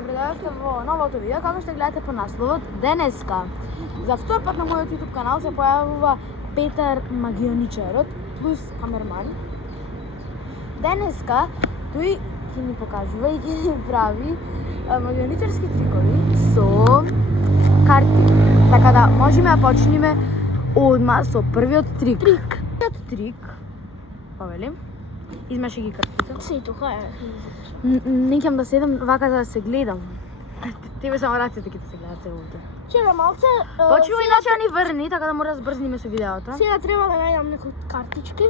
Добре во новото видео, како што гледате по насловот. Денеска за втор пат на мојот YouTube канал се појавува Петар Магионичарот плюс камерман. Денеска тој ќе ни покажува и ќе ни прави магионичарски трикови со карти. Така да можеме да почнеме одма со првиот трик. Првиот трик, повелим, измеши ги картите. Се тука е. Не ќам да седам вака за да се гледам. Тебе само рацете ќе се гледат се овде. Чека малце. Почува иначе да ни врни, така да мора да збрзниме со видеото. Сега треба да најдам некои картички.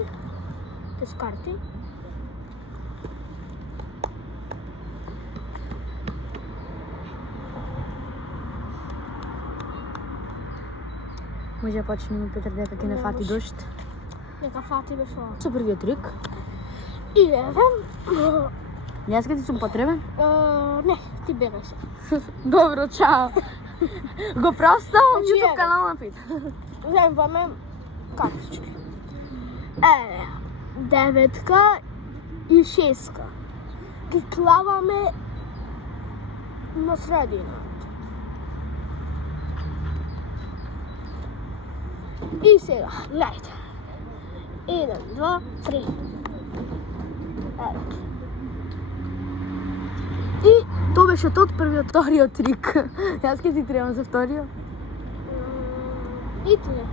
Тез карти. Може да почнеме, Петар, дека ќе не фати дошт. Нека фати беше ова. Со првиот трик. И еве. Јас ке ти сум потребен? Не, ти бегај се. Добро, чао. Го проставам Значи, YouTube канал на Петар. Земваме картички. Еве, 9-ка и 6-ка. Ги клаваме на средина. И сега, гледайте. 1, 2, 3. Еве. И тоа беше тот вториот трик. Јас ке ти требам за вториот. И ти не.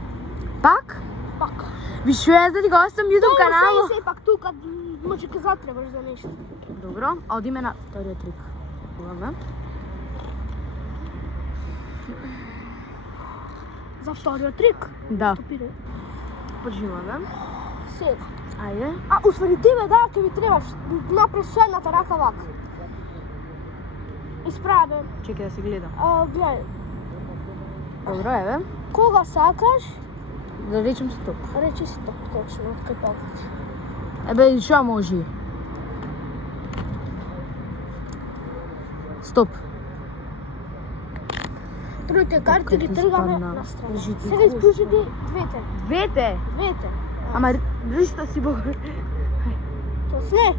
Пак? Пак. Вишо јас да ти го оставам YouTube каналот. Се пак тука може ке затребаш за нешто. Добро, одиме на вториот трик. Гледаме. За вториот трик? Да. Стопирај. Почнуваме. Сега. Ајде. А, усвари тебе да, ке ви требаш. Напред со едната рака вака. Исправен. Чекај да се гледам. Гледај. Добро, еве. Кога сакаш, Да речем стоп. речи стоп, точно, кај палката. Ебе, шо може? Стоп. Троите карти ги ти тргаме спадна. на страна. Кажи ти Сега испуши ги двете. Двете? Двете. Ама риста си бога. Тоест не.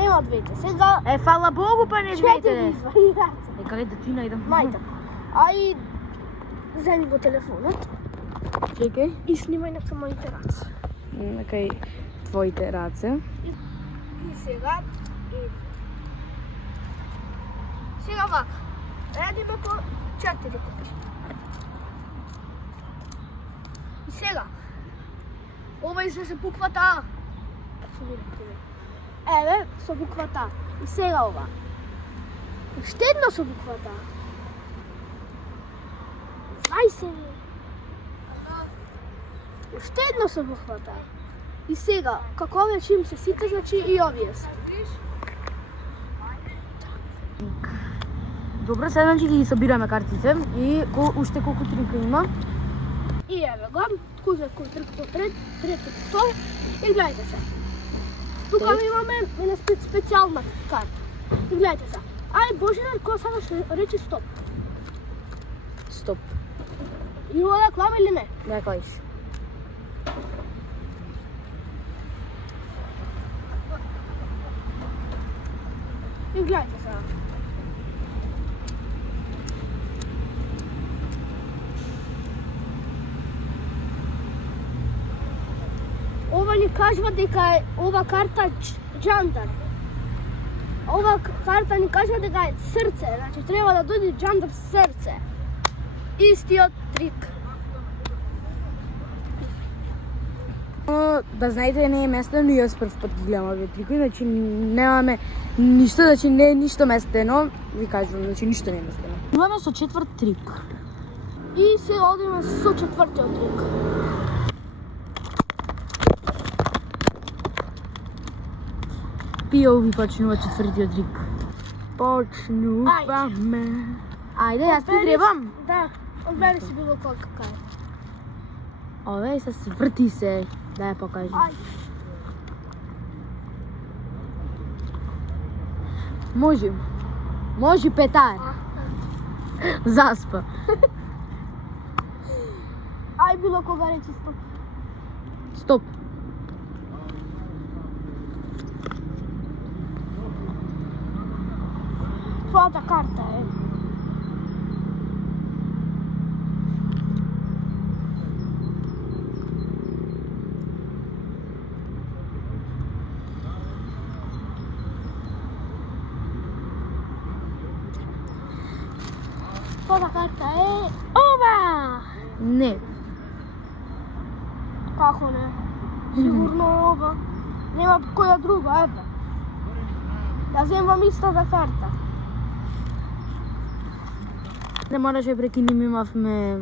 Нема двете. Сега Фала Богу, па не двете. четири извади раце. Каде да ти најдам? Најдам. А и земи го телефонот Чекај. и снимај на моите раце. Кај твоите раце. И сега сега вака. Радиме по 4 купи. И сега ова е со буквата А. Еве со буквата А. И сега ова. Уште едно со буквата А. Знај се ми. Уште едно со буквата А. И сега, како овие чим се сите, значи и овие се. Добро, сега значи ги собираме картите и уште колку трика има. И еве го, кузе кој трик по трет, трети по втор и гледайте се. Тука имаме една специјална карта. И гледайте се. Ај Божидар, кој сега ще рече стоп. Стоп. И ова да клава или не? Да кажеш. И гледайте сега. Ова ни кажува дека е ова карта џандар. Ова карта ни кажува дека е срце, значи треба да дојде џандар срце. Истиот трик. Да знаете, не е местено, јас прв пат ги гледам овие трикови, значи немаме ништо, значи не е ништо местено, ви кажувам, значи ништо не е местено. Имаме со четврт трик. И сега одиме со четвртиот трик. POV почнува четвртиот трик. Почнуваме. Ајде, јас ти требам. Да, одбери си било колка карта. Ове се сврти се, да ја покажи. Може. Може, Петар. Заспа. Ај било кога речи стоп. Стоп. твојата карта е. Твојата карта е ова. Не. Како не? Сигурно е ова. Нема која друга, еве. Ја земам истата карта. Не мораше прекинем, имавме...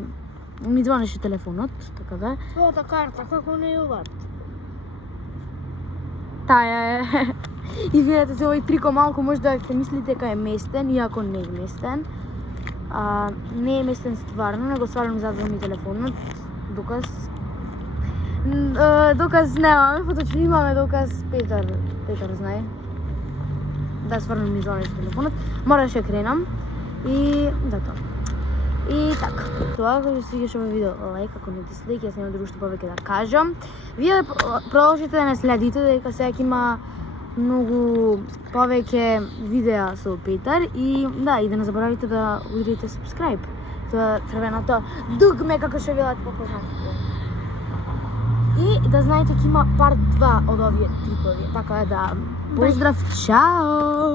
Ми звонеше телефонот, така да. Твојата карта, како не е ова? Таја е. Извинете се, овој трико малку може да ќе мислите дека е местен, иако не е местен. Не е местен стварно, него стварно ми зазвони телефонот. Доказ... Доказ немаме, поточно имаме доказ, Петар знае. Да, стварно ми звонеше телефонот. Мораше кренам и да тоа. И така, тоа ако ви свигаше овој видео, лајк, ако не дислайк, јас нема друго што повеќе да кажам. Вие продолжите да не следите, дека сега ќе има многу повеќе видеа со Петар и да, и да не заборавите да ударите subscribe. Тоа црвеното дугме како што велат попознатите. И да знаете ќе има part 2 од овие трикови. Така да, поздрав, чао!